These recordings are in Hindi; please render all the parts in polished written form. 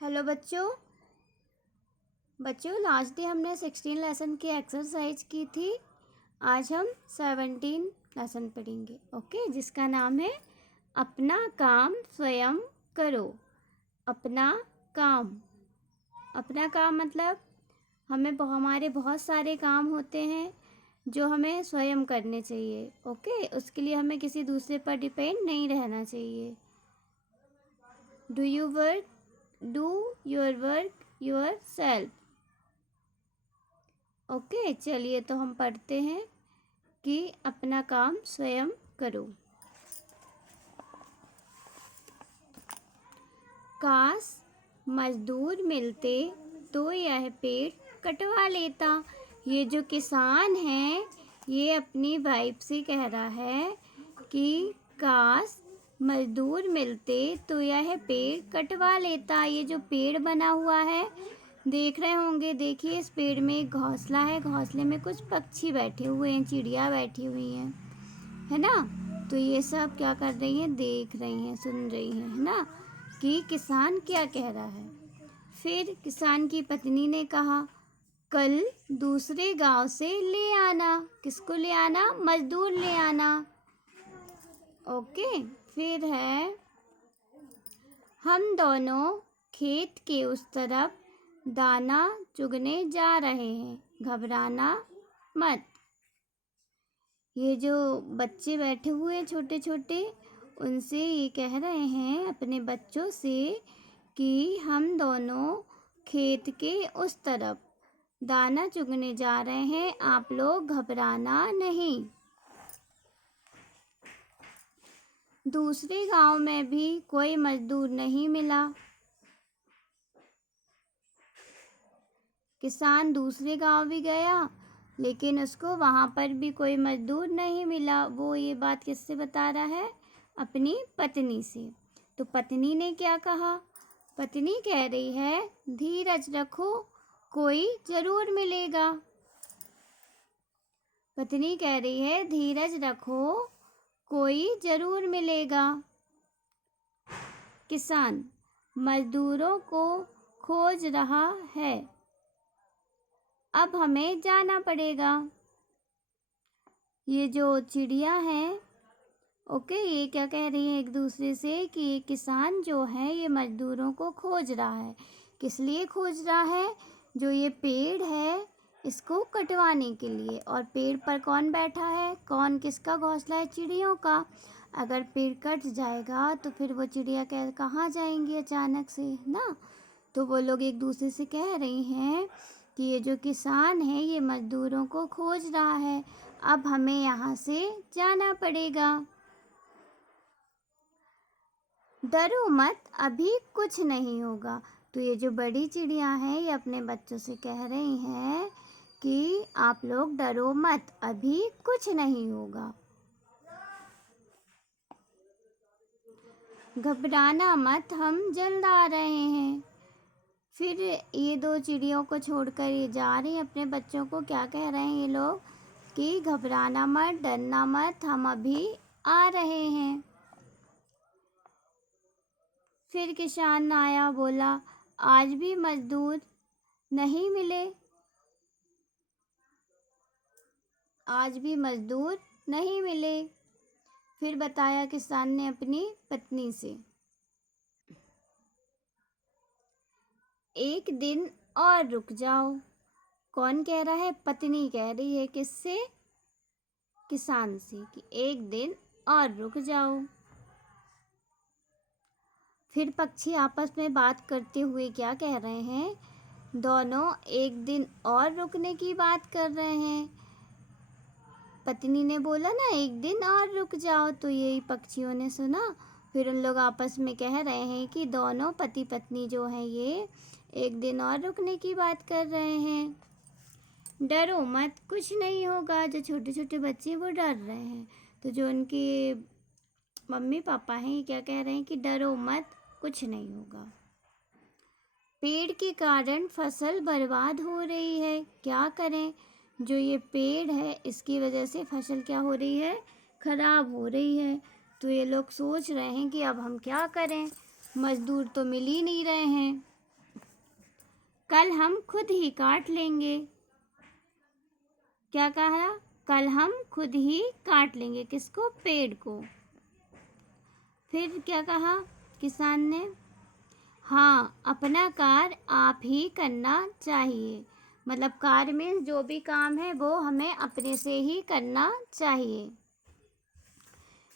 हेलो बच्चों लास्ट डे हमने 16 लेसन की एक्सरसाइज की थी। आज हम 17 लेसन पढ़ेंगे। ओके, जिसका नाम है अपना काम स्वयं करो। अपना काम मतलब हमारे बहुत सारे काम होते हैं जो हमें स्वयं करने चाहिए। ओके, उसके लिए हमें किसी दूसरे पर डिपेंड नहीं रहना चाहिए। Do your work your self. Okay, चलिए तो हम पढ़ते हैं कि अपना काम स्वयं करो। काश मजदूर मिलते तो यह पेड़ कटवा लेता। ये जो किसान है ये अपनी वाइफ से कह रहा है कि काश मजदूर मिलते तो यह पेड़ कटवा लेता। ये जो पेड़ बना हुआ है देख रहे होंगे, देखिए इस पेड़ में एक घोंसला है। घोंसले में कुछ पक्षी बैठे हुए हैं, चिड़िया बैठी हुई हैं, है ना। तो ये सब क्या कर रही हैं, देख रही हैं, सुन रही हैं, है ना, कि किसान क्या कह रहा है। फिर किसान की पत्नी ने कहा, कल दूसरे गांव से ले आना। किसको ले आना? मजदूर ले आना। ओके, फिर है, हम दोनों खेत के उस तरफ दाना चुगने जा रहे हैं, घबराना मत। ये जो बच्चे बैठे हुए हैं छोटे छोटे, उनसे ये कह रहे हैं अपने बच्चों से कि हम दोनों खेत के उस तरफ दाना चुगने जा रहे हैं, आप लोग घबराना नहीं। दूसरे गांव में भी कोई मजदूर नहीं मिला। किसान दूसरे गांव भी गया लेकिन उसको वहाँ पर भी कोई मजदूर नहीं मिला। वो ये बात किससे बता रहा है? अपनी पत्नी से। तो पत्नी ने क्या कहा? पत्नी कह रही है, धीरज रखो, कोई ज़रूर मिलेगा। पत्नी कह रही है, धीरज रखो, कोई ज़रूर मिलेगा। किसान मजदूरों को खोज रहा है, अब हमें जाना पड़ेगा। ये जो चिड़िया हैं, ओके, ये क्या कह रही है एक दूसरे से कि ये किसान जो है ये मजदूरों को खोज रहा है। किस लिए खोज रहा है? जो ये पेड़ है इसको कटवाने के लिए। और पेड़ पर कौन बैठा है? कौन, किसका घोंसला है? चिड़ियों का। अगर पेड़ कट जाएगा तो फिर वो चिड़िया कहाँ जाएंगी अचानक से, ना। तो वो लोग एक दूसरे से कह रही हैं कि ये जो किसान है ये मजदूरों को खोज रहा है, अब हमें यहाँ से जाना पड़ेगा। डरो मत, अभी कुछ नहीं होगा। तो ये जो बड़ी चिड़िया हैं ये अपने बच्चों से कह रही हैं कि आप लोग डरो मत, अभी कुछ नहीं होगा। घबराना मत, हम जल्द आ रहे हैं। फिर ये दो चिड़ियों को छोड़कर ये जा रही हैं। अपने बच्चों को क्या कह रहे हैं ये लोग कि घबराना मत, डरना मत, हम अभी आ रहे हैं। फिर किसान आया, बोला, आज भी मजदूर नहीं मिले, आज भी मजदूर नहीं मिले। फिर बताया किसान ने अपनी पत्नी से, एक दिन और रुक जाओ। कौन कह रहा है? पत्नी कह रही है। किससे? किसान से, कि एक दिन और रुक जाओ। फिर पक्षी आपस में बात करते हुए क्या कह रहे हैं? दोनों एक दिन और रुकने की बात कर रहे हैं। पत्नी ने बोला ना एक दिन और रुक जाओ, तो यही पक्षियों ने सुना। फिर उन लोग आपस में कह रहे हैं कि दोनों पति पत्नी जो हैं ये एक दिन और रुकने की बात कर रहे हैं। डरो मत, कुछ नहीं होगा। जो छोटे छोटे बच्चे वो डर रहे हैं, तो जो उनके मम्मी पापा हैं ये क्या कह रहे हैं कि डरो मत, कुछ नहीं होगा। पेड़ के कारण फसल बर्बाद हो रही है, क्या करें? जो ये पेड़ है इसकी वजह से फसल क्या हो रही है? खराब हो रही है। तो ये लोग सोच रहे हैं कि अब हम क्या करें, मजदूर तो मिल ही नहीं रहे हैं। कल हम खुद ही काट लेंगे। क्या कहा? कल हम खुद ही काट लेंगे। किसको? पेड़ को। फिर क्या कहा किसान ने? हाँ, अपना कार्य आप ही करना चाहिए। मतलब कार्य में जो भी काम है वो हमें अपने से ही करना चाहिए।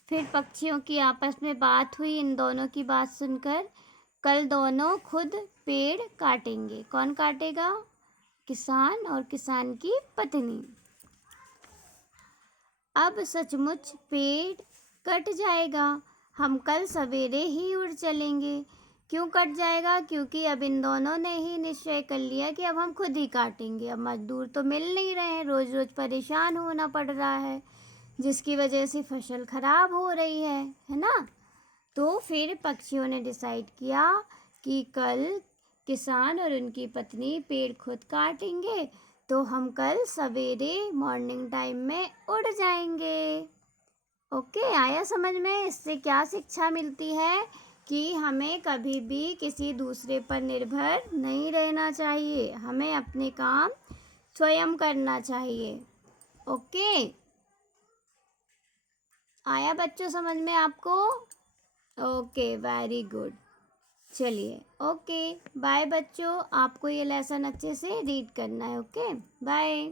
फिर पक्षियों की आपस में बात हुई। इन दोनों की बात सुनकर कल दोनों खुद पेड़ काटेंगे। कौन काटेगा? किसान और किसान की पत्नी। अब सचमुच पेड़ कट जाएगा। हम कल सवेरे ही उड़ चलेंगे। क्यों कट जाएगा? क्योंकि अब इन दोनों ने ही निश्चय कर लिया कि अब हम खुद ही काटेंगे। अब मजदूर तो मिल नहीं रहे हैं, रोज रोज परेशान होना पड़ रहा है, जिसकी वजह से फसल खराब हो रही है ना। तो फिर पक्षियों ने डिसाइड किया कि कल किसान और उनकी पत्नी पेड़ खुद काटेंगे, तो हम कल सवेरे मॉर्निंग टाइम में उड़ जाएंगे। ओके, आया समझ में? इससे क्या शिक्षा मिलती है कि हमें कभी भी किसी दूसरे पर निर्भर नहीं रहना चाहिए। हमें अपने काम स्वयं करना चाहिए। ओके, आया बच्चों समझ में आपको? Okay, very good. चलिए, ओके बाय बच्चों। आपको ये लेसन अच्छे से रीड करना है। Okay, bye.